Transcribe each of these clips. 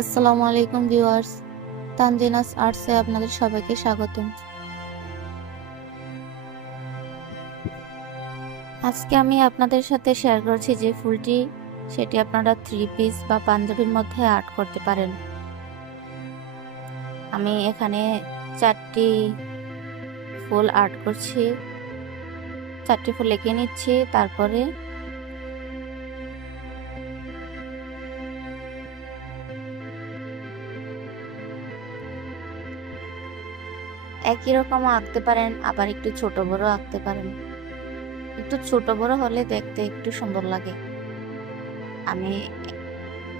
আসসালামু আলাইকুম ভিউয়ার্স, তানজিনাস আর্টসে আপনাদের সবাইকে স্বাগতম। আজকে আমি আপনাদের সাথে শেয়ার করছি যে ফুলটি সেটি আপনারা 3 পিস বা পাঞ্জাবির মধ্যে আর্ট করতে পারেন। আমি এখানে 4টি ফুল আর্ট করছি, 4টি ফুল এঁকে নিচ্ছি। তারপরে একই রকম আঁকতে পারেন, আবার একটু ছোট বড় আঁকতে পারেন। একটু ছোট বড় হলে দেখতে একটু সুন্দর লাগে। আমি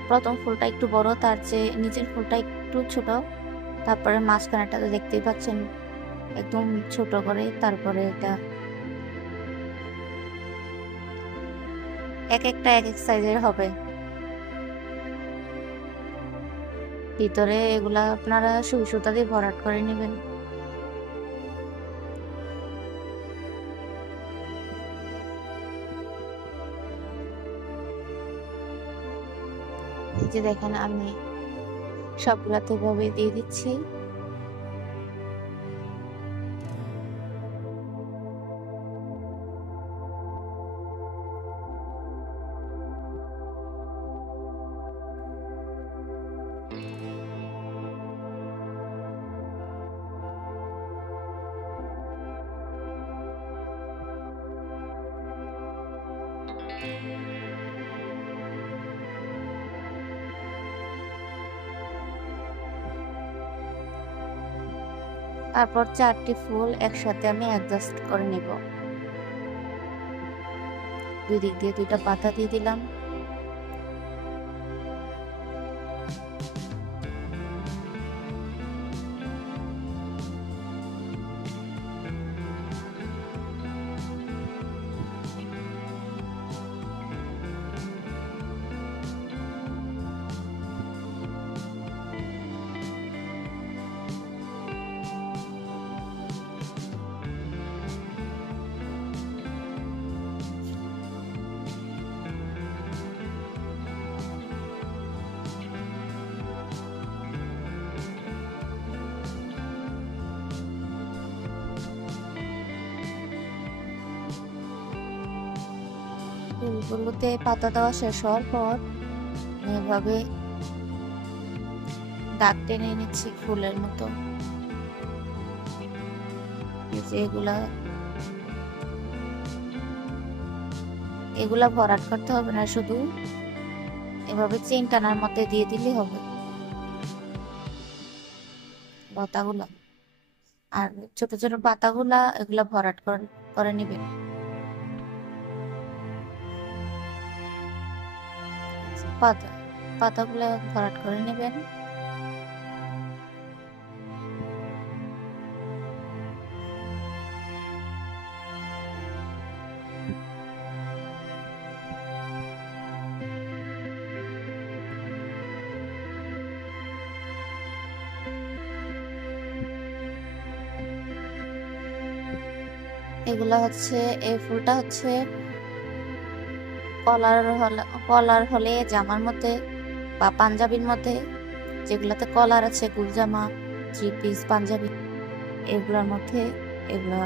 প্রথম ফুলটা একটু বড়, তার চেয়ে নিচের ফুলটা একটু ছোট, তারপরে মাঝখানেটা তো দেখতেই পাচ্ছেন একদম ছোট করে। তারপরে এটা এক একটা এক এক সাইজের হবে। ভিতরে এগুলা আপনারা সুই সুতা দিয়ে ভরাট করে নেবেন। এই যে দেখেন আমি সবগুলাতে এভাবে দিয়ে দিচ্ছি। তারপর 4টি ফুল একসাথে আমি অ্যাডজাস্ট করে নেব। দুই দিক দিয়ে 2টা পাতা দিয়ে দিলাম। ফুলগুলোতে পাতা দেওয়া শেষ হওয়ার পর এভাবে দাগ টেনে নিচ্ছি ফুলের মতো। যে এগুলা ভরাট করতে হবে না, শুধু এভাবে চেইন টানার মধ্যে দিয়ে দিলে হবে পাতাগুলা। আর ছোট ছোট পাতাগুলা এগুলা ভরাট করে নেবেন। পাতাগুলা ভরাট করে নেবেন। এগুলা হচ্ছে, এই ফুলটা হচ্ছে কলার হলে জামার মধ্যে বা পাঞ্জাবির মধ্যে, যেগুলাতে কলার আছে, গুলজামা, 3 পিস পাঞ্জাবি, এগুলোর মধ্যে এগুলা